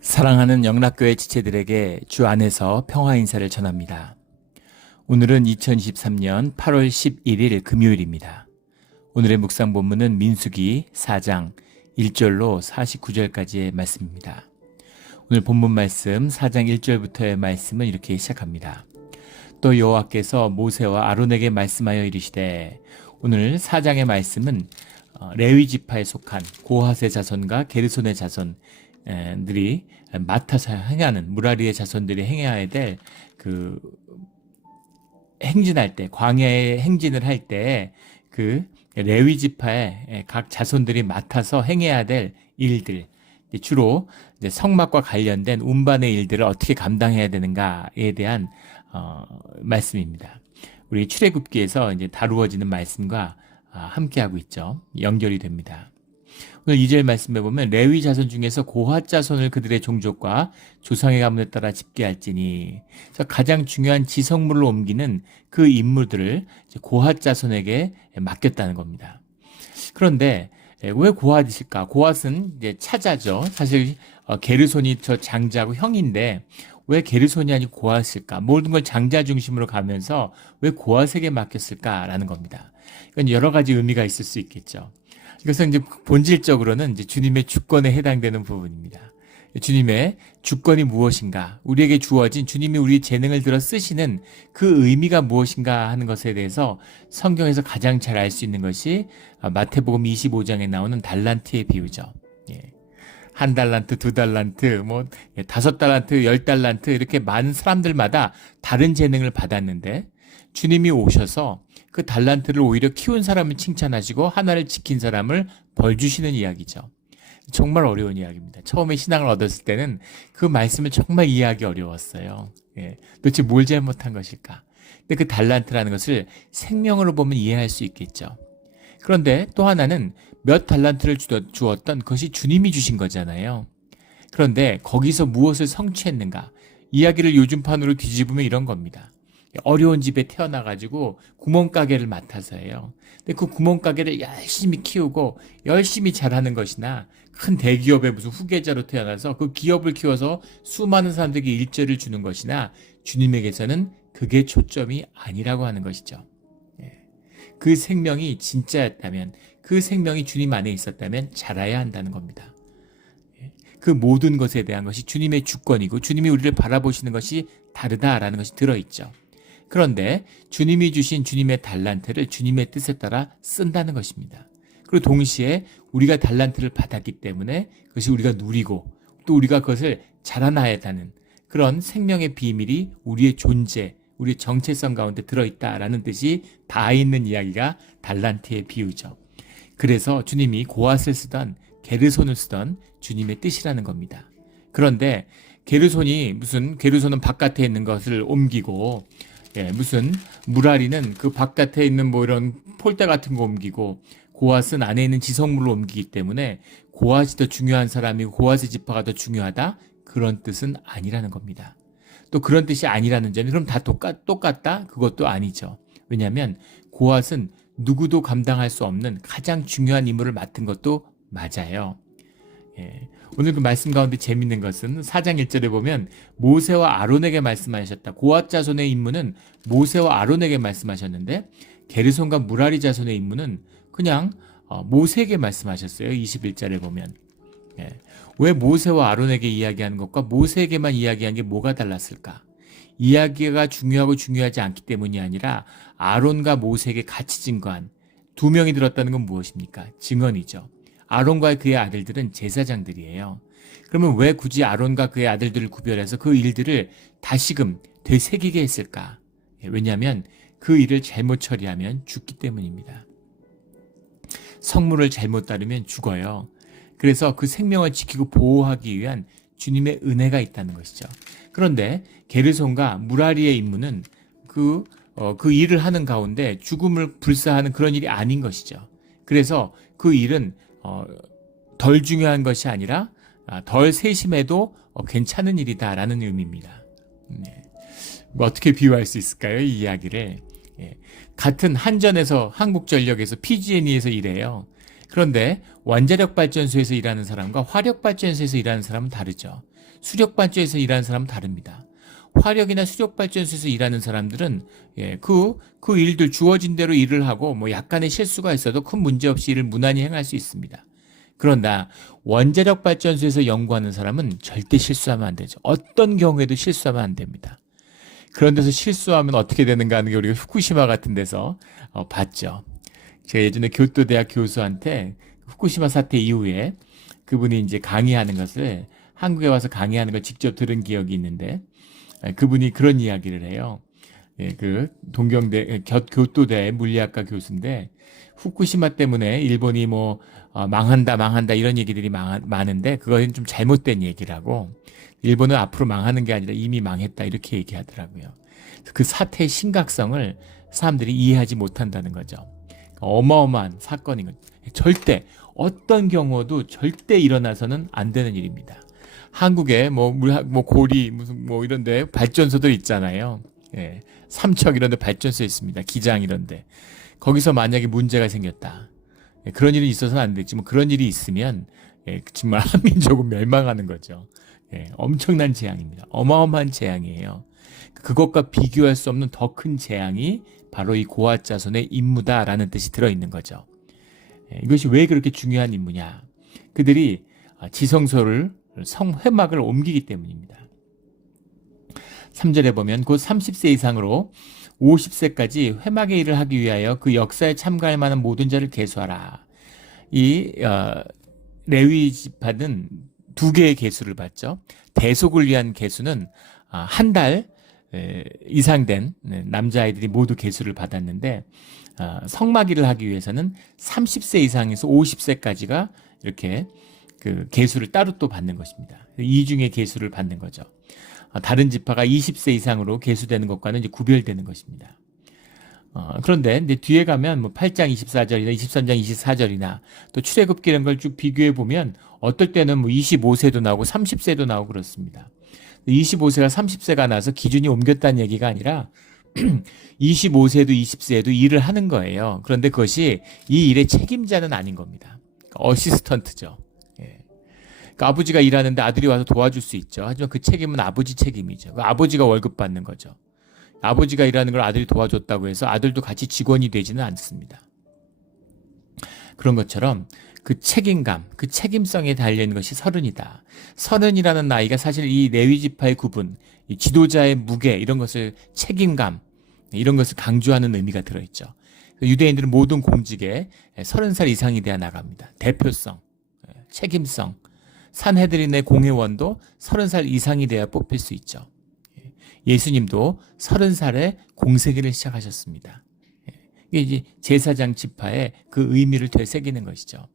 사랑하는 영락교회 지체들에게 주 안에서 평화 인사를 전합니다. 오늘은 2023년 8월 11일 금요일입니다. 오늘의 묵상 본문은 민수기 4장 1절로 49절까지의 말씀입니다. 오늘 본문 말씀 4장 1절부터의 말씀은 이렇게 시작합니다. 또 여호와께서 모세와 아론에게 말씀하여 이르시되, 오늘 4장의 말씀은 레위 지파에 속한 고핫의 자손과 게르손의 자손들이 맡아서 행하는, 무라리의 자손들이 행해야 될 그 행진할 때, 광야에 행진을 할 때 그 레위 지파의 각 자손들이 맡아서 행해야 될 일들, 주로 이제 성막과 관련된 운반의 일들을 어떻게 감당해야 되는가에 대한 말씀입니다. 우리 출애굽기에서 이제 다루어지는 말씀과 함께하고 있죠. 연결이 됩니다. 오늘 2절 말씀에 보면 레위 자손 중에서 고핫 자손을 그들의 종족과 조상의 가문에 따라 집계할지니, 가장 중요한 지성물로 옮기는 그 임무들을 고핫 자손에게 맡겼다는 겁니다. 그런데 왜 고핫이실까? 고핫은 이제 차자죠. 사실 게르손이 저 장자고 형인데 왜 게르손이 아니고 고핫일까? 모든 걸 장자 중심으로 가면서 왜 고핫에게 맡겼을까라는 겁니다. 이건 여러 가지 의미가 있을 수 있겠죠. 이것은 이제 본질적으로는 이제 주님의 주권에 해당되는 부분입니다. 주님의 주권이 무엇인가, 우리에게 주어진 주님이 우리 재능을 들어 쓰시는 그 의미가 무엇인가 하는 것에 대해서 성경에서 가장 잘 알 수 있는 것이 마태복음 25장에 나오는 달란트의 비유죠. 한 달란트, 두 달란트, 5달란트, 10달란트 이렇게 많은 사람들마다 다른 재능을 받았는데 주님이 오셔서 그 달란트를 오히려 키운 사람을 칭찬하시고 하나를 지킨 사람을 벌 주시는 이야기죠. 정말 어려운 이야기입니다. 처음에 신앙을 얻었을 때는 그 말씀을 정말 이해하기 어려웠어요. 도대체 뭘 잘못한 것일까? 근데 그 달란트라는 것을 생명으로 보면 이해할 수 있겠죠. 그런데 또 하나는 몇 달란트를 주었던 것이 주님이 주신 거잖아요. 그런데 거기서 무엇을 성취했는가? 이야기를 요즘판으로 뒤집으면 이런 겁니다. 어려운 집에 태어나가지고 구멍가게를 맡아서 해요. 근데 그 구멍가게를 열심히 키우고 열심히 잘하는 것이나, 큰 대기업의 무슨 후계자로 태어나서 그 기업을 키워서 수많은 사람들에게 일자리를 주는 것이나, 주님에게서는 그게 초점이 아니라고 하는 것이죠. 그 생명이 진짜였다면, 그 생명이 주님 안에 있었다면 자라야 한다는 겁니다. 그 모든 것에 대한 것이 주님의 주권이고 주님이 우리를 바라보시는 것이 다르다라는 것이 들어있죠. 그런데 주님이 주신 주님의 달란트를 주님의 뜻에 따라 쓴다는 것입니다. 그리고 동시에 우리가 달란트를 받았기 때문에 그것이 우리가 누리고 또 우리가 그것을 자라나야 하는 그런 생명의 비밀이 우리의 존재, 우리의 정체성 가운데 들어있다라는 뜻이 다 있는 이야기가 달란트의 비유죠. 그래서 주님이 고핫을 쓰던 게르손을 쓰던 주님의 뜻이라는 겁니다. 그런데 게르손은 바깥에 있는 것을 옮기고, 무슨 무라리는 그 바깥에 있는 이런 폴대 같은 거 옮기고, 고핫은 안에 있는 지성물로 옮기기 때문에 고핫이 더 중요한 사람이고 고핫의 지파가 더 중요하다, 그런 뜻은 아니라는 겁니다. 또 그런 뜻이 아니라는 점이 그럼 다 똑같다? 그것도 아니죠. 왜냐하면 고핫은 누구도 감당할 수 없는 가장 중요한 임무를 맡은 것도 맞아요. 오늘 그 말씀 가운데 재밌는 것은 4장 1절에 보면 모세와 아론에게 말씀하셨다. 고핫 자손의 임무는 모세와 아론에게 말씀하셨는데, 게르손과 무라리 자손의 임무는 그냥 모세에게 말씀하셨어요. 21절에 보면. 왜 모세와 아론에게 이야기하는 것과 모세에게만 이야기한 게 뭐가 달랐을까? 이야기가 중요하고 중요하지 않기 때문이 아니라 아론과 모세에게 같이 증거한 두 명이 들었다는 건 무엇입니까? 증언이죠. 아론과 그의 아들들은 제사장들이에요. 그러면 왜 굳이 아론과 그의 아들들을 구별해서 그 일들을 다시금 되새기게 했을까? 왜냐하면 그 일을 잘못 처리하면 죽기 때문입니다. 성물을 잘못 따르면 죽어요. 그래서 그 생명을 지키고 보호하기 위한 주님의 은혜가 있다는 것이죠. 그런데 게르손과 무라리의 임무는 그 일을 하는 가운데 죽음을 불사하는 그런 일이 아닌 것이죠. 그래서 그 일은 덜 중요한 것이 아니라 덜 세심해도 괜찮은 일이다라는 의미입니다. 어떻게 비유할 수 있을까요? 이 이야기를. 같은 한전에서, 한국전력에서, PG&E에서 일해요. 그런데 원자력 발전소에서 일하는 사람과 화력 발전소에서 일하는 사람은 다르죠. 수력 발전소에서 일하는 사람은 다릅니다. 화력이나 수력 발전소에서 일하는 사람들은 그 일들 주어진 대로 일을 하고 뭐 약간의 실수가 있어도 큰 문제 없이 일을 무난히 행할 수 있습니다. 그러나 원자력 발전소에서 연구하는 사람은 절대 실수하면 안 되죠. 어떤 경우에도 실수하면 안 됩니다. 그런 데서 실수하면 어떻게 되는가 하는 게 우리가 후쿠시마 같은 데서 봤죠. 제가 예전에 교토대학 교수한테 후쿠시마 사태 이후에 그분이 이제 강의하는 것을 한국에 와서 강의하는 걸 직접 들은 기억이 있는데 그분이 그런 이야기를 해요. 그 동경대 교토대 물리학과 교수인데 후쿠시마 때문에 일본이 뭐 망한다 이런 얘기들이 많은데 그것은 좀 잘못된 얘기라고 일본은 앞으로 망하는 게 아니라 이미 망했다 이렇게 얘기하더라고요. 그 사태의 심각성을 사람들이 이해하지 못한다는 거죠. 어마어마한 사건인 거죠. 절대 어떤 경우도 절대 일어나서는 안 되는 일입니다. 한국에 뭐 고리 무슨 뭐 이런데 발전소들 있잖아요. 삼척 이런데 발전소 있습니다. 기장 이런데 거기서 만약에 문제가 생겼다. 그런 일이 있어서는 안 되지. 뭐 그런 일이 있으면 정말 한민족은 멸망하는 거죠. 엄청난 재앙입니다. 어마어마한 재앙이에요. 그것과 비교할 수 없는 더 큰 재앙이 바로 이 고아자손의 임무다라는 뜻이 들어있는 거죠. 이것이 왜 그렇게 중요한 임무냐? 그들이 지성소를 성회막을 옮기기 때문입니다. 3절에 보면 곧 30세 이상으로 50세까지 회막의 일을 하기 위하여 그 역사에 참가할 만한 모든 자를 계수하라. 이 레위 지파는 두 개의 계수를 받죠. 대속을 위한 계수는 한 달 이상 된 남자아이들이 모두 계수를 받았는데 성막일을 하기 위해서는 30세 이상에서 50세까지가 이렇게 그 계수를 따로 또 받는 것입니다. 이중의 계수를 받는 거죠. 다른 지파가 20세 이상으로 계수되는 것과는 이제 구별되는 것입니다. 그런데 이제 뒤에 가면 뭐 8장 24절이나 23장 24절이나 또 출애굽기 이런 걸 쭉 비교해 보면 어떨 때는 뭐 25세도 나오고 30세도 나오고 그렇습니다. 25세가 30세가 나서 기준이 옮겼다는 얘기가 아니라 25세도 20세도 일을 하는 거예요. 그런데 그것이 이 일의 책임자는 아닌 겁니다. 어시스턴트죠. 그러니까 아버지가 일하는데 아들이 와서 도와줄 수 있죠. 하지만 그 책임은 아버지 책임이죠. 아버지가 월급 받는 거죠. 아버지가 일하는 걸 아들이 도와줬다고 해서 아들도 같이 직원이 되지는 않습니다. 그런 것처럼 그 책임감, 그 책임성에 달려있는 것이 서른이다. 서른이라는 나이가 사실 이 레위 지파의 구분, 이 지도자의 무게 이런 것을 책임감 이런 것을 강조하는 의미가 들어있죠. 유대인들은 모든 공직에 30살 이상이 돼야 나갑니다. 대표성, 책임성, 산헤드린의 공회원도 30살 이상이 돼야 뽑힐 수 있죠. 예수님도 30살에 공세기를 시작하셨습니다. 이게 이제 제사장 지파의 그 의미를 되새기는 것이죠.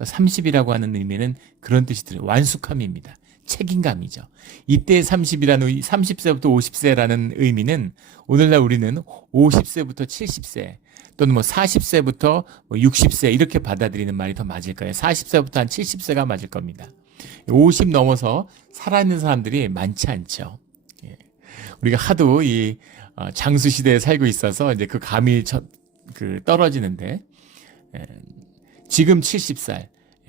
30이라고 하는 의미는 그런 뜻이 들어요. 완숙함입니다. 책임감이죠. 이때의 30이라는 30세부터 50세라는 의미는 오늘날 우리는 50세부터 70세 또는 뭐 40세부터 뭐 60세 이렇게 받아들이는 말이 더 맞을 거예요. 40세부터 한 70세가 맞을 겁니다. 50 넘어서 살아있는 사람들이 많지 않죠. 우리가 하도 이 장수 시대에 살고 있어서 이제 그 감이 떨어지는데 지금 70살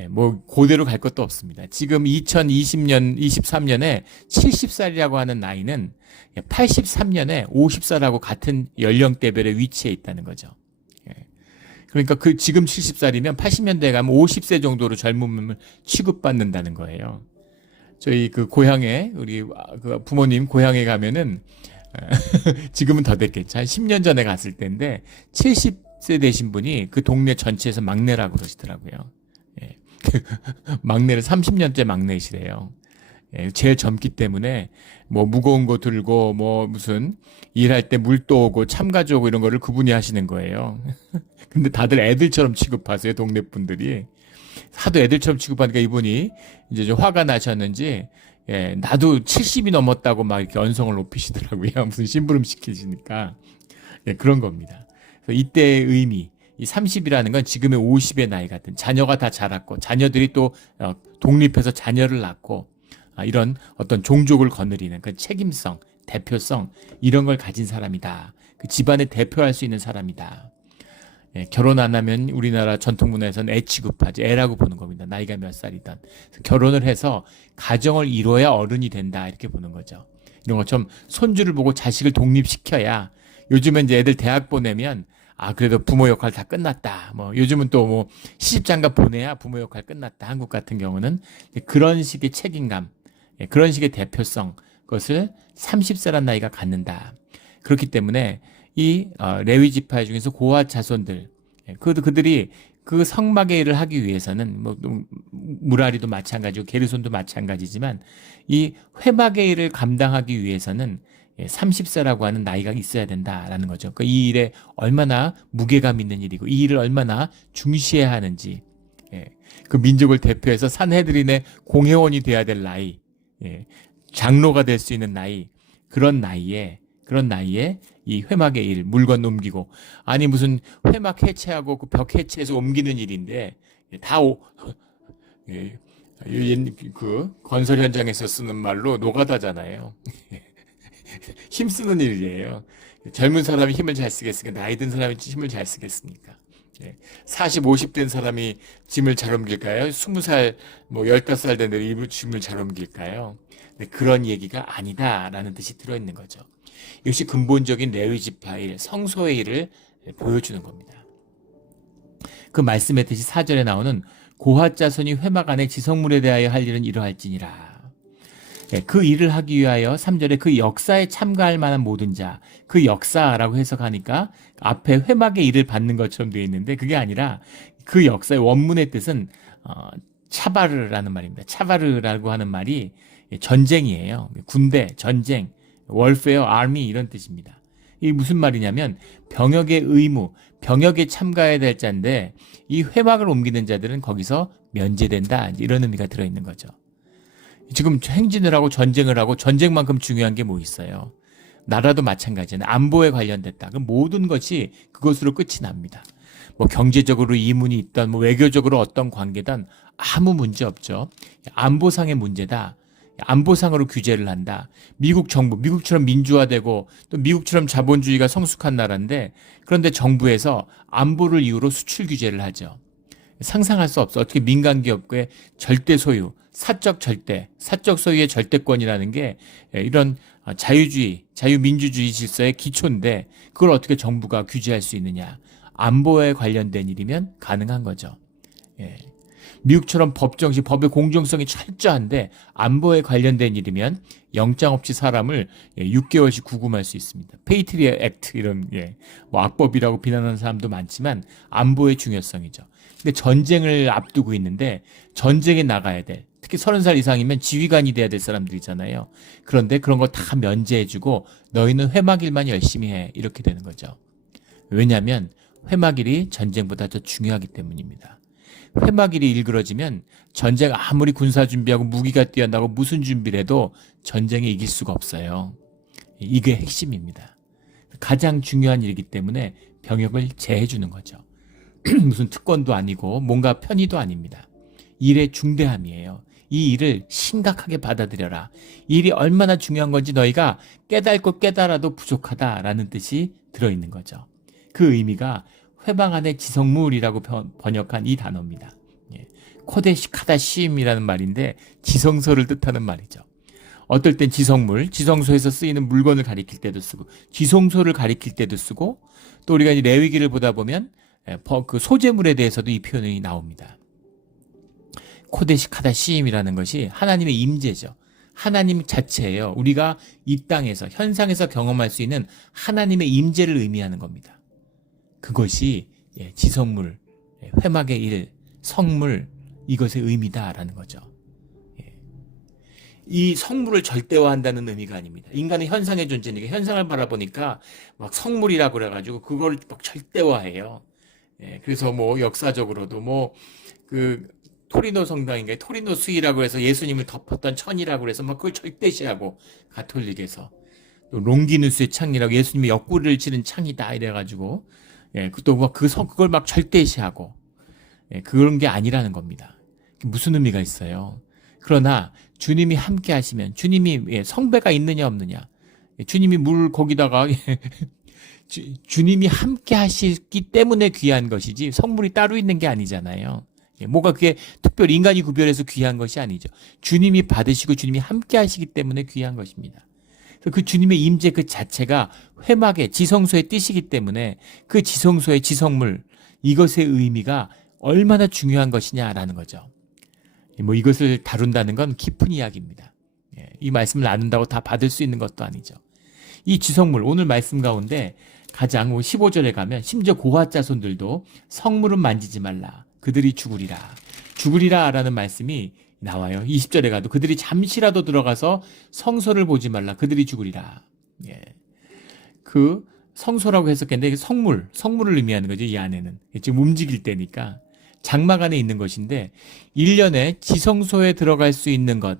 뭐 고대로 갈 것도 없습니다. 지금 2020년 23년에 70살이라고 하는 나이는 83년에 50살하고 같은 연령대별의 위치에 있다는 거죠. 그러니까 그 지금 70살이면 80년대에 가면 50세 정도로 젊음을 취급받는다는 거예요. 저희 그 고향에 우리 그 부모님 고향에 가면은 지금은 더 됐겠죠. 한 10년 전에 갔을 때인데 70세 되신 분이 그 동네 전체에서 막내라고 그러시더라고요. 막내를 30년째 막내시래요. 제일 젊기 때문에 뭐 무거운 거 들고 뭐 무슨 일할 때 물도 오고 참 가져오고 이런 거를 그분이 하시는 거예요. 근데 다들 애들처럼 취급하세요. 동네 분들이. 하도 애들처럼 취급하니까 이분이 이제 좀 화가 나셨는지 나도 70이 넘었다고 막 이렇게 언성을 높이시더라고요. 무슨 심부름 시키시니까. 그런 겁니다. 그래서 이때의 의미, 이 30이라는 건 지금의 50의 나이 같은 자녀가 다 자랐고 자녀들이 또 독립해서 자녀를 낳고 이런 어떤 종족을 거느리는 그 책임성, 대표성 이런 걸 가진 사람이다. 그 집안을 대표할 수 있는 사람이다. 결혼 안 하면 우리나라 전통 문화에서는 애 취급하지, 애라고 보는 겁니다. 나이가 몇 살이든. 결혼을 해서 가정을 이뤄야 어른이 된다, 이렇게 보는 거죠. 이런 것처럼 손주를 보고 자식을 독립시켜야, 요즘은 이제 애들 대학 보내면 그래도 부모 역할 다 끝났다. 뭐 요즘은 또 뭐 시집장가 보내야 부모 역할 끝났다. 한국 같은 경우는 그런 식의 책임감, 그런 식의 대표성, 그것을 30세란 나이가 갖는다. 그렇기 때문에 이 레위 지파 중에서 고아 자손들, 그들이 그 성막의 일을 하기 위해서는 뭐 무라리도 마찬가지고 게르손도 마찬가지지만 이 회막의 일을 감당하기 위해서는 30세라고 하는 나이가 있어야 된다라는 거죠. 그러니까 이 일에 얼마나 무게감 있는 일이고 이 일을 얼마나 중시해야 하는지, 그 민족을 대표해서 산헤드린의 공회원이 돼야 될 나이, 장로가 될 수 있는 나이, 그런 나이에 이 회막의 일, 물건 옮기고, 아니 무슨 회막 해체하고 그 벽 해체해서 옮기는 일인데 그 건설 현장에서 쓰는 말로 노가다잖아요. 힘쓰는 일이에요. 젊은 사람이 힘을 잘 쓰겠습니까? 나이 든 사람이 힘을 잘 쓰겠습니까? 40, 50 된 사람이 짐을 잘 옮길까요? 20살, 뭐 15살 된 애들이 짐을 잘 옮길까요? 그런 얘기가 아니다라는 뜻이 들어있는 거죠. 이것이 근본적인 레위 지파의 일, 성소의 일을 보여주는 겁니다. 그 말씀의 뜻이 4절에 나오는 고핫 자손이 회막 안에 지성물에 대하여 할 일은 이러할지니라. 그 일을 하기 위하여 3절에 그 역사에 참가할 만한 모든 자, 그 역사라고 해석하니까 앞에 회막의 일을 받는 것처럼 되어 있는데 그게 아니라 그 역사의 원문의 뜻은 차바르라는 말입니다. 차바르라고 하는 말이 전쟁이에요. 군대, 전쟁, 월페어, 아미 이런 뜻입니다. 이게 무슨 말이냐면 병역의 의무, 병역에 참가해야 될 자인데 이 회막을 옮기는 자들은 거기서 면제된다, 이런 의미가 들어있는 거죠. 지금 행진을 하고 전쟁을 하고 전쟁만큼 중요한 게 뭐 있어요? 나라도 마찬가지잖아요. 안보에 관련됐다. 그럼 모든 것이 그것으로 끝이 납니다. 뭐 경제적으로 이문이 있던, 뭐 외교적으로 어떤 관계든 아무 문제 없죠. 안보상의 문제다. 안보상으로 규제를 한다. 미국 정부, 미국처럼 민주화되고 또 미국처럼 자본주의가 성숙한 나라인데, 그런데 정부에서 안보를 이유로 수출 규제를 하죠. 상상할 수 없어. 어떻게 민간 기업의 절대 소유, 사적 소유의 절대권이라는 게 이런 자유주의, 자유민주주의 질서의 기초인데 그걸 어떻게 정부가 규제할 수 있느냐. 안보에 관련된 일이면 가능한 거죠. 미국처럼 법의 공정성이 철저한데 안보에 관련된 일이면 영장 없이 사람을 6개월씩 구금할 수 있습니다. 페이트리어 액트 이런 뭐 악법이라고 비난하는 사람도 많지만 안보의 중요성이죠. 근데 전쟁을 앞두고 있는데 전쟁에 나가야 될, 특히 30살 이상이면 지휘관이 돼야 될 사람들이잖아요. 그런데 그런 거 다 면제해주고 너희는 회막일만 열심히 해, 이렇게 되는 거죠. 왜냐하면 회막일이 전쟁보다 더 중요하기 때문입니다. 회막일이 일그러지면 전쟁 아무리 군사 준비하고 무기가 뛰어나고 무슨 준비를 해도 전쟁에 이길 수가 없어요. 이게 핵심입니다. 가장 중요한 일이기 때문에 병역을 제해주는 거죠. 무슨 특권도 아니고 뭔가 편의도 아닙니다. 일의 중대함이에요. 이 일을 심각하게 받아들여라. 이 일이 얼마나 중요한 건지 너희가 깨닫고 깨달아도 부족하다라는 뜻이 들어있는 거죠. 그 의미가 회방 안의 지성물이라고 번역한 이 단어입니다. 코데시 카다심이라는 말인데 지성소를 뜻하는 말이죠. 어떨 땐 지성물, 지성소에서 쓰이는 물건을 가리킬 때도 쓰고 지성소를 가리킬 때도 쓰고, 또 우리가 이제 레위기를 보다 보면 그 소재물에 대해서도 이 표현이 나옵니다. 코데시 카다심이라는 것이 하나님의 임재죠. 하나님 자체예요. 우리가 이 땅에서, 현상에서 경험할 수 있는 하나님의 임재를 의미하는 겁니다. 그것이 지성물, 회막의 일, 성물, 이것의 의미다라는 거죠. 이 성물을 절대화한다는 의미가 아닙니다. 인간은 현상의 존재니까 현상을 바라보니까 막 성물이라고 그래가지고 그걸 막 절대화해요. 그래서 뭐 역사적으로도 뭐 그 토리노 성당인가요? 토리노 수의라고 해서 예수님을 덮었던 천이라고 해서 막 그걸 절대시하고, 가톨릭에서 또 롱기누스의 창이라고 예수님이 옆구리를 치는 창이다 이래가지고 또 막 그걸 막 절대시하고, 그런 게 아니라는 겁니다. 무슨 의미가 있어요? 그러나 주님이 함께 하시면, 주님이 성배가 있느냐 없느냐, 주님이 물 거기다가 주님이 함께 하시기 때문에 귀한 것이지 성물이 따로 있는 게 아니잖아요. 뭐가 그게 특별히 인간이 구별해서 귀한 것이 아니죠. 주님이 받으시고 주님이 함께 하시기 때문에 귀한 것입니다. 그래서 그 주님의 임재 그 자체가 회막에 지성소에 띄시기 때문에 그 지성소의 지성물, 이것의 의미가 얼마나 중요한 것이냐라는 거죠. 뭐 이것을 다룬다는 건 깊은 이야기입니다. 이 말씀을 나눈다고 다 받을 수 있는 것도 아니죠. 이 지성물, 오늘 말씀 가운데 가장 15절에 가면 심지어 고핫 자손들도 성물은 만지지 말라. 그들이 죽으리라. 죽으리라 라는 말씀이 나와요. 20절에 가도 그들이 잠시라도 들어가서 성소를 보지 말라. 그들이 죽으리라. 그 성소라고 해석했는데 성물을 의미하는 거죠. 이 안에는. 지금 움직일 때니까. 장막 안에 있는 것인데 1년에 지성소에 들어갈 수 있는 것,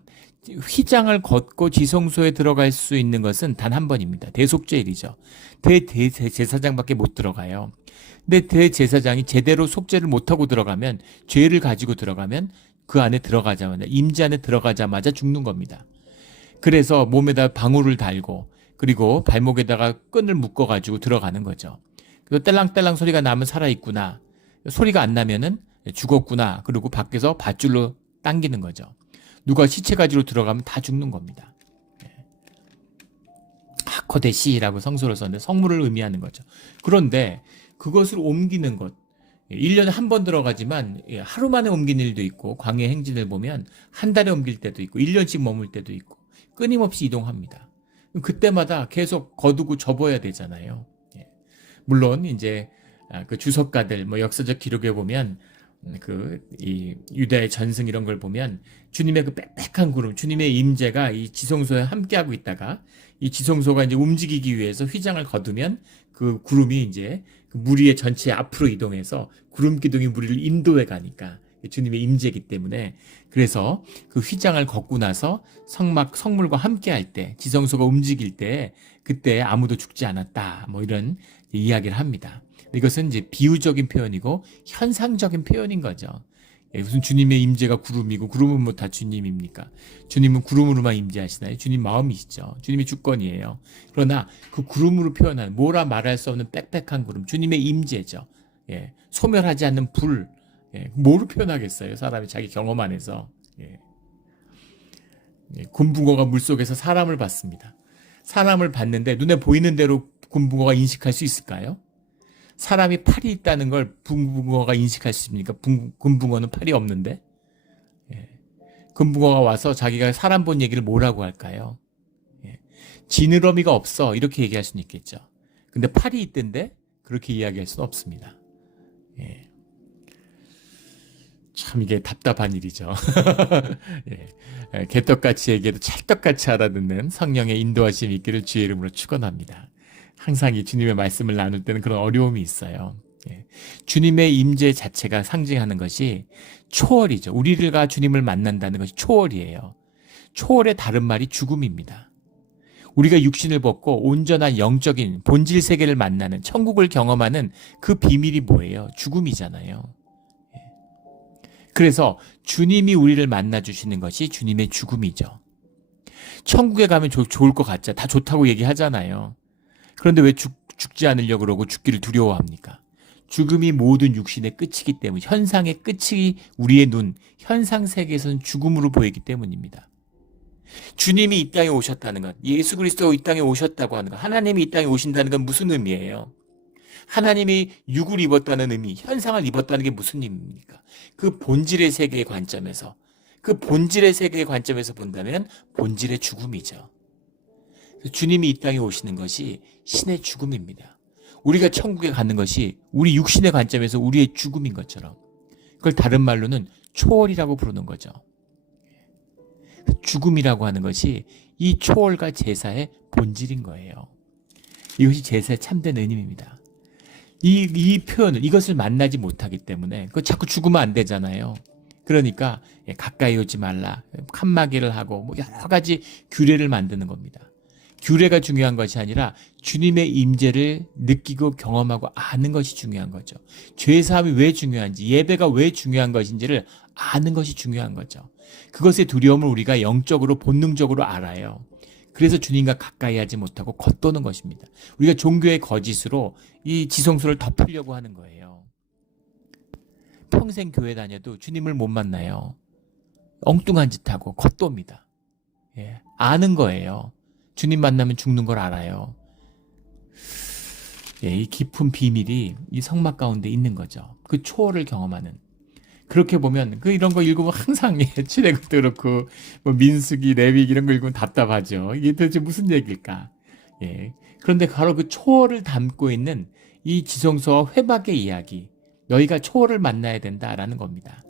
휘장을 걷고 지성소에 들어갈 수 있는 것은 단 한 번입니다. 대속죄일이죠. 대제사장밖에 못 들어가요. 근데 대제사장이 제대로 속죄를 못하고 들어가면, 죄를 가지고 들어가면 그 안에 들어가자마자, 임재 안에 들어가자마자 죽는 겁니다. 그래서 몸에다 방울을 달고 그리고 발목에다가 끈을 묶어가지고 들어가는 거죠. 그래서 딸랑딸랑 소리가 나면 살아있구나, 소리가 안 나면은 죽었구나, 그리고 밖에서 밧줄로 당기는 거죠. 누가 시체 가지로 들어가면 다 죽는 겁니다. 하코데시라고 성소를 썼는데 성물을 의미하는 거죠. 그런데 그것을 옮기는 것, 1년에 한 번 들어가지만 하루 만에 옮긴 일도 있고, 광해 행진을 보면 한 달에 옮길 때도 있고 1년씩 머물 때도 있고 끊임없이 이동합니다. 그때마다 계속 거두고 접어야 되잖아요. 물론 이제 그 주석가들, 뭐 역사적 기록에 보면 이 유다의 전승 이런 걸 보면 주님의 그 빽빽한 구름, 주님의 임재가 이 지성소에 함께하고 있다가 이 지성소가 이제 움직이기 위해서 휘장을 거두면 그 구름이 이제 그 무리의 전체 앞으로 이동해서 구름 기둥이 무리를 인도해 가니까 주님의 임재이기 때문에, 그래서 그 휘장을 걷고 나서 성물과 함께 할 때, 지성소가 움직일 때 그때 아무도 죽지 않았다, 뭐 이런 이야기를 합니다. 이것은 이제 비유적인 표현이고 현상적인 표현인 거죠. 무슨 주님의 임재가 구름이고, 구름은 뭐 다 주님입니까? 주님은 구름으로만 임재하시나요? 주님 마음이시죠. 주님의 주권이에요. 그러나 그 구름으로 표현하는, 뭐라 말할 수 없는 빽빽한 구름, 주님의 임재죠. 소멸하지 않는 불, 뭐로 표현하겠어요? 사람이 자기 경험 안에서. 금붕어가 물속에서 사람을 봤습니다. 사람을 봤는데 눈에 보이는 대로 금붕어가 인식할 수 있을까요? 사람이 팔이 있다는 걸 금붕어가 인식할 수 있습니까? 금붕어는 팔이 없는데. 금붕어가 와서 자기가 사람 본 얘기를 뭐라고 할까요? 지느러미가 없어, 이렇게 얘기할 수는 있겠죠. 근데 팔이 있던데 그렇게 이야기할 수는 없습니다. 참 이게 답답한 일이죠. 개떡같이 얘기해도 찰떡같이 알아듣는 성령의 인도하심이 있기를 주의 이름으로 축원합니다. 항상 이 주님의 말씀을 나눌 때는 그런 어려움이 있어요. 주님의 임재 자체가 상징하는 것이 초월이죠. 우리가 주님을 만난다는 것이 초월이에요. 초월의 다른 말이 죽음입니다. 우리가 육신을 벗고 온전한 영적인 본질 세계를 만나는, 천국을 경험하는 그 비밀이 뭐예요? 죽음이잖아요. 그래서 주님이 우리를 만나주시는 것이 주님의 죽음이죠. 천국에 가면 좋을 것 같죠. 다 좋다고 얘기하잖아요. 그런데 왜 죽지 않으려고 그러고 죽기를 두려워합니까? 죽음이 모든 육신의 끝이기 때문에, 현상의 끝이 우리의 눈, 현상 세계에서는 죽음으로 보이기 때문입니다. 주님이 이 땅에 오셨다는 것, 예수 그리스도가 이 땅에 오셨다고 하는 것, 하나님이 이 땅에 오신다는 건 무슨 의미예요? 하나님이 육을 입었다는 의미, 현상을 입었다는 게 무슨 의미입니까? 그 본질의 세계의 관점에서, 본다면 본질의 죽음이죠. 주님이 이 땅에 오시는 것이 신의 죽음입니다. 우리가 천국에 가는 것이 우리 육신의 관점에서 우리의 죽음인 것처럼, 그걸 다른 말로는 초월이라고 부르는 거죠. 죽음이라고 하는 것이 이 초월과 제사의 본질인 거예요. 이것이 제사의 참된 의미입니다. 이 표현을, 이것을 만나지 못하기 때문에 그 자꾸 죽으면 안 되잖아요. 그러니까 가까이 오지 말라, 칸막이를 하고 뭐 여러 가지 규례를 만드는 겁니다. 규례가 중요한 것이 아니라 주님의 임재를 느끼고 경험하고 아는 것이 중요한 거죠. 죄사함이 왜 중요한지, 예배가 왜 중요한 것인지를 아는 것이 중요한 거죠. 그것의 두려움을 우리가 영적으로 본능적으로 알아요. 그래서 주님과 가까이 하지 못하고 겉도는 것입니다. 우리가 종교의 거짓으로 이 지성소를 덮으려고 하는 거예요. 평생 교회 다녀도 주님을 못 만나요. 엉뚱한 짓 하고 겉돕니다. 예, 아는 거예요. 주님 만나면 죽는 걸 알아요. 예, 이 깊은 비밀이 이 성막 가운데 있는 거죠. 그 초월을 경험하는. 그렇게 보면 이런 거 읽으면 항상 출애굽도 그렇고 뭐 민수기, 레위기 이런 거 읽으면 답답하죠. 이게 도대체 무슨 얘기일까? 예. 그런데 바로 그 초월을 담고 있는 이 지성소와 회막의 이야기, 너희가 초월을 만나야 된다라는 겁니다.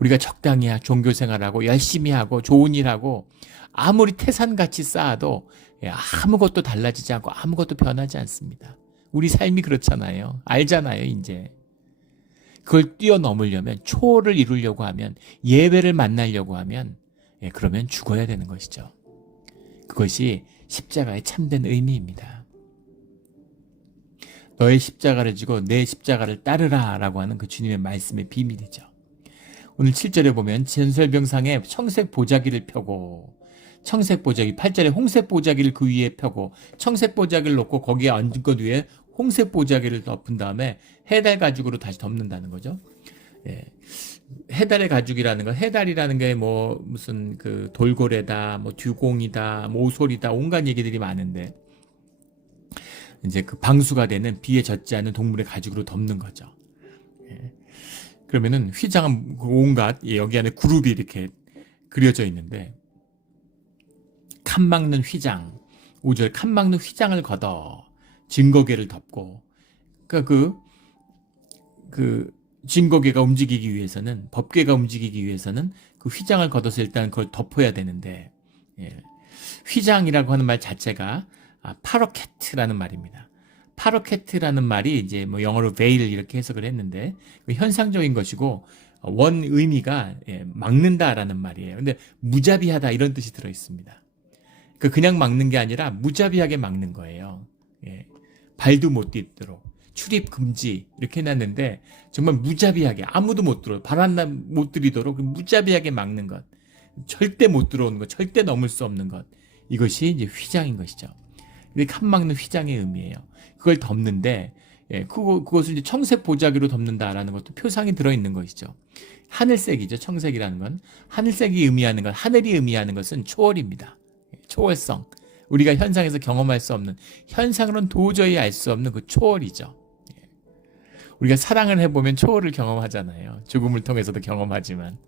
우리가 적당히 종교 생활하고 열심히 하고 좋은 일하고 아무리 태산같이 쌓아도 아무것도 달라지지 않고 아무것도 변하지 않습니다. 우리 삶이 그렇잖아요. 알잖아요, 이제. 그걸 뛰어넘으려면, 초월을 이루려고 하면, 예배를 만나려고 하면, 그러면 죽어야 되는 것이죠. 그것이 십자가의 참된 의미입니다. 너의 십자가를 지고 내 십자가를 따르라 라고 하는 그 주님의 말씀의 비밀이죠. 오늘 7절에 보면 전설병상에 청색 보자기를 펴고, 청색 보자기, 8절에 홍색 보자기를 그 위에 펴고, 청색 보자기를 놓고 거기에 앉은 것 위에 홍색 보자기를 덮은 다음에 해달 가죽으로 다시 덮는다는 거죠. 예. 해달의 가죽이라는 건, 해달이라는 게 뭐 무슨 그 돌고래다, 뭐 듀공이다, 뭐 오솔이다, 온갖 얘기들이 많은데, 이제 그 방수가 되는 비에 젖지 않는 동물의 가죽으로 덮는 거죠. 예. 그러면은 휘장은 온갖, 여기 안에 그룹이 이렇게 그려져 있는데, 칸 막는 휘장, 5절 칸 막는 휘장을 걷어 증거궤를 덮고, 그러니까 그 증거궤가 움직이기 위해서는, 법궤가 움직이기 위해서는 그 휘장을 걷어서 일단 그걸 덮어야 되는데, 예. 휘장이라고 하는 말 자체가 파로케트라는 말입니다. 파로케트라는 말이 이제 뭐 영어로 veil 이렇게 해석을 했는데, 현상적인 것이고 원 의미가 막는다라는 말이에요. 근데 무자비하다 이런 뜻이 들어 있습니다. 그냥 막는 게 아니라 무자비하게 막는 거예요. 예. 발도 못 딛도록 출입 금지 이렇게 해놨는데 정말 무자비하게 아무도 못 들어, 발 하나 못 들이도록 무자비하게 막는 것, 절대 못 들어오는 것, 절대 넘을 수 없는 것, 이것이 이제 휘장인 것이죠. 근데 칸 막는 휘장의 의미예요. 그걸 덮는데, 그것을 이제 청색 보자기로 덮는다라는 것도 표상이 들어있는 것이죠. 하늘색이죠. 청색이라는 건 하늘색이 의미하는 것, 하늘이 의미하는 것은 초월입니다. 초월성, 우리가 현상에서 경험할 수 없는, 현상으로는 도저히 알 수 없는 그 초월이죠. 우리가 사랑을 해보면 초월을 경험하잖아요. 죽음을 통해서도 경험하지만,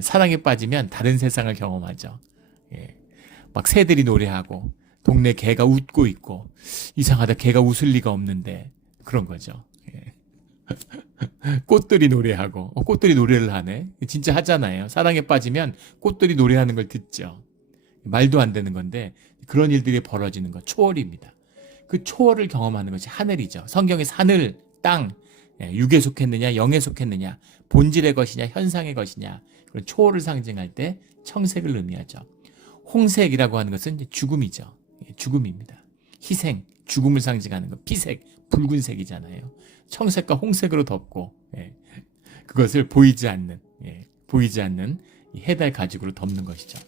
사랑에 빠지면 다른 세상을 경험하죠. 막 새들이 노래하고 동네 개가 웃고 있고, 이상하다, 개가 웃을 리가 없는데, 그런 거죠. 꽃들이 노래하고, 꽃들이 노래를 하네. 진짜 하잖아요. 사랑에 빠지면 꽃들이 노래하는 걸 듣죠. 말도 안 되는 건데 그런 일들이 벌어지는 것, 초월입니다. 그 초월을 경험하는 것이 하늘이죠. 성경에서 하늘, 땅, 육에 속했느냐 영에 속했느냐, 본질의 것이냐 현상의 것이냐, 그런 초월을 상징할 때 청색을 의미하죠. 홍색이라고 하는 것은 이제 죽음이죠. 죽음입니다. 희생, 죽음을 상징하는 것. 피색, 붉은색이잖아요. 청색과 홍색으로 덮고, 그것을 보이지 않는 이 해달 가죽으로 덮는 것이죠.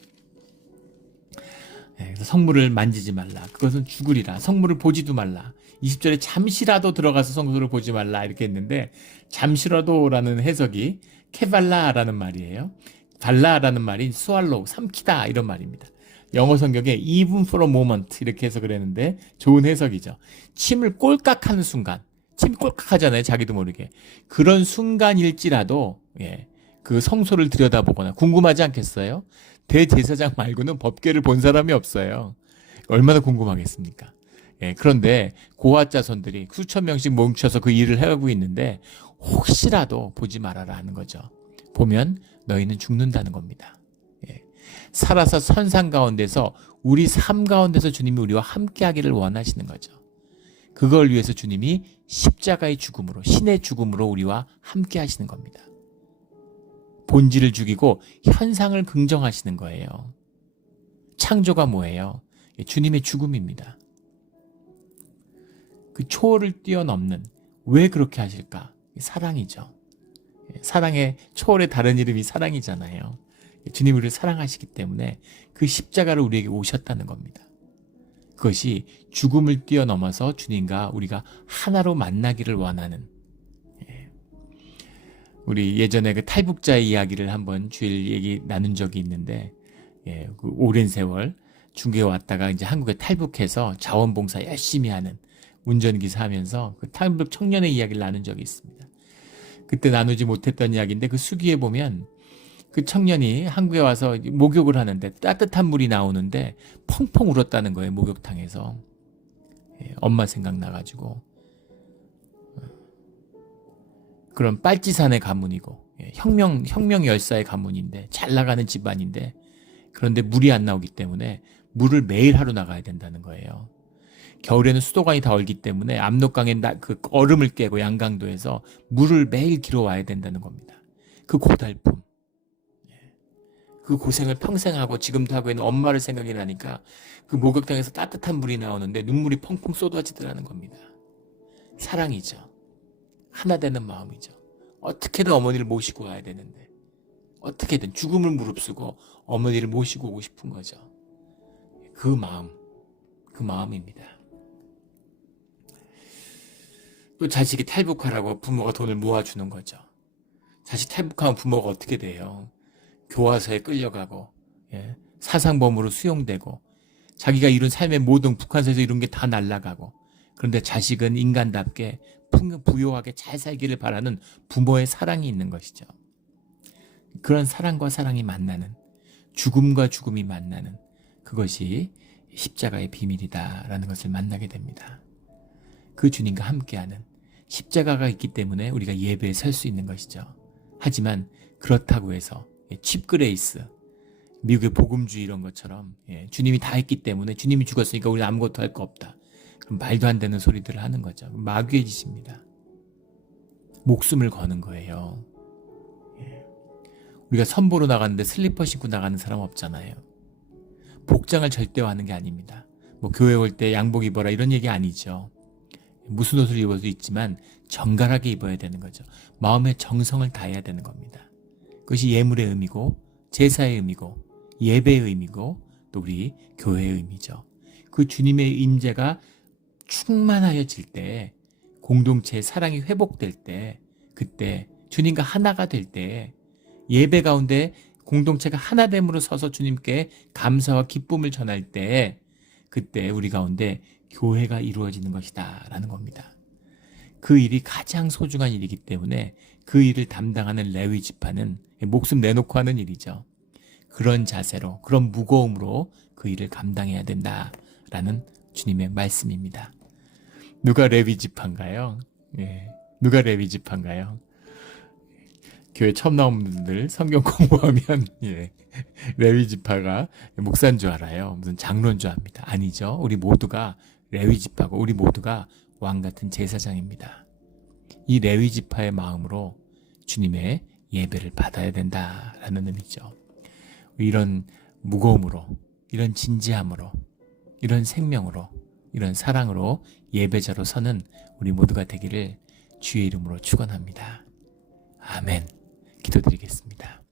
그래서 성물을 만지지 말라, 그것은 죽으리라. 성물을 보지도 말라. 20절에 잠시라도 들어가서 성소를 보지 말라 이렇게 했는데, 잠시라도라는 해석이 케발라라는 말이에요. 발라라는 말이 스왈로우, 삼키다 이런 말입니다. 영어 성경에 even for a moment 이렇게 해석을 했는데 좋은 해석이죠. 침을 꼴깍하는 순간, 침이 꼴깍하잖아요, 자기도 모르게. 그런 순간일지라도 그 성소를 들여다보거나, 궁금하지 않겠어요? 대제사장 말고는 법궤를 본 사람이 없어요. 얼마나 궁금하겠습니까? 그런데 고아 자손들이 수천 명씩 뭉쳐서 그 일을 해가고 있는데 혹시라도 보지 말아라 하는 거죠. 보면 너희는 죽는다는 겁니다. 살아서 선상 가운데서, 우리 삶 가운데서 주님이 우리와 함께 하기를 원하시는 거죠. 그걸 위해서 주님이 십자가의 죽음으로, 신의 죽음으로 우리와 함께 하시는 겁니다. 본질을 죽이고 현상을 긍정하시는 거예요. 창조가 뭐예요? 주님의 죽음입니다. 그 초월을 뛰어넘는, 왜 그렇게 하실까? 사랑이죠. 사랑의 초월의 다른 이름이 사랑이잖아요. 주님이 우리를 사랑하시기 때문에 그 십자가를 우리에게 오셨다는 겁니다. 그것이 죽음을 뛰어넘어서 주님과 우리가 하나로 만나기를 원하는, 우리 예전에 그 탈북자의 이야기를 한번 주일 얘기 나눈 적이 있는데, 그 오랜 세월 중국에 왔다가 이제 한국에 탈북해서 자원봉사 열심히 하는 운전기사 하면서 그 탈북 청년의 이야기를 나눈 적이 있습니다. 그때 나누지 못했던 이야기인데, 그 수기에 보면 그 청년이 한국에 와서 목욕을 하는데 따뜻한 물이 나오는데 펑펑 울었다는 거예요. 목욕탕에서. 엄마 생각나가지고. 그런 빨치산의 가문이고, 혁명 열사의 가문인데, 잘 나가는 집안인데, 그런데 물이 안 나오기 때문에 물을 매일 하러 나가야 된다는 거예요. 겨울에는 수도관이 다 얼기 때문에 압록강에 그 얼음을 깨고 양강도에서 물을 매일 길어와야 된다는 겁니다. 그 고달픔, 그 고생을 평생 하고 지금도 하고 있는 엄마를 생각이 나니까 그 목욕탕에서 따뜻한 물이 나오는데 눈물이 펑펑 쏟아지더라는 겁니다. 사랑이죠. 하나 되는 마음이죠. 어떻게든 어머니를 모시고 와야 되는데, 어떻게든 죽음을 무릅쓰고 어머니를 모시고 오고 싶은 거죠. 그 마음입니다. 또 자식이 탈북하라고 부모가 돈을 모아주는 거죠. 자식 탈북하면 부모가 어떻게 돼요? 교화소에 끌려가고, 사상범으로 수용되고, 자기가 이룬 삶의 모든 북한에서 이룬 게 다 날아가고, 그런데 자식은 인간답게 부유하게 잘 살기를 바라는 부모의 사랑이 있는 것이죠. 그런 사랑과 사랑이 만나는, 죽음과 죽음이 만나는, 그것이 십자가의 비밀이다라는 것을 만나게 됩니다. 그 주님과 함께하는 십자가가 있기 때문에 우리가 예배에 설 수 있는 것이죠. 하지만 그렇다고 해서 칩그레이스, 미국의 복음주의 이런 것처럼 주님이 다 했기 때문에, 주님이 죽었으니까 우리는 아무것도 할 거 없다, 그럼 말도 안 되는 소리들을 하는 거죠. 마귀의 짓입니다. 목숨을 거는 거예요. 우리가 선보러 나가는데 슬리퍼 신고 나가는 사람 없잖아요. 복장을 절대 하는 게 아닙니다. 뭐 교회 올 때 양복 입어라 이런 얘기 아니죠. 무슨 옷을 입어도 있지만 정갈하게 입어야 되는 거죠. 마음의 정성을 다해야 되는 겁니다. 그것이 예물의 의미고, 제사의 의미고, 예배의 의미고, 또 우리 교회의 의미죠. 그 주님의 임재가 충만하여질 때, 공동체의 사랑이 회복될 때, 그때 주님과 하나가 될 때, 예배 가운데 공동체가 하나됨으로 서서 주님께 감사와 기쁨을 전할 때, 그때 우리 가운데 교회가 이루어지는 것이다 라는 겁니다. 그 일이 가장 소중한 일이기 때문에 그 일을 담당하는 레위 지파는 목숨 내놓고 하는 일이죠. 그런 자세로, 그런 무거움으로 그 일을 감당해야 된다라는 주님의 말씀입니다. 누가 레위 지파인가요? 누가 레위 지파인가요? 교회 처음 나온 분들 성경 공부하면 레위 지파가 목사인 줄 알아요. 무슨 장로인 줄 압니다. 아니죠. 우리 모두가 레위 지파고, 우리 모두가 왕 같은 제사장입니다. 이 레위 지파의 마음으로 주님의 예배를 받아야 된다라는 의미죠. 이런 무거움으로, 이런 진지함으로, 이런 생명으로, 이런 사랑으로 예배자로 서는 우리 모두가 되기를 주의 이름으로 축원합니다. 아멘. 기도드리겠습니다.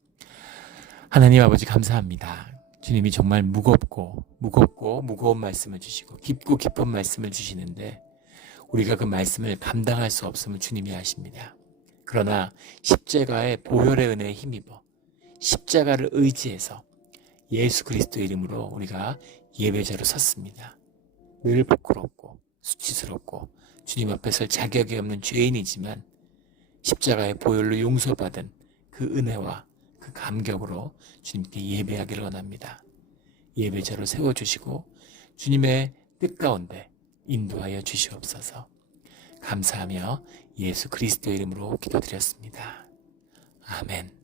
하나님 아버지 감사합니다. 주님이 정말 무거운 말씀을 주시고 깊고 깊은 말씀을 주시는데, 우리가 그 말씀을 감당할 수 없음을 주님이 아십니다. 그러나 십자가의 보혈의 은혜에 힘입어 십자가를 의지해서 예수 그리스도의 이름으로 우리가 예배자로 섰습니다. 늘 부끄럽고 수치스럽고 주님 앞에 설 자격이 없는 죄인이지만, 십자가의 보혈로 용서받은 그 은혜와 그 감격으로 주님께 예배하기를 원합니다. 예배자로 세워주시고 주님의 뜻 가운데 인도하여 주시옵소서. 감사하며 예수 그리스도의 이름으로 기도드렸습니다. 아멘.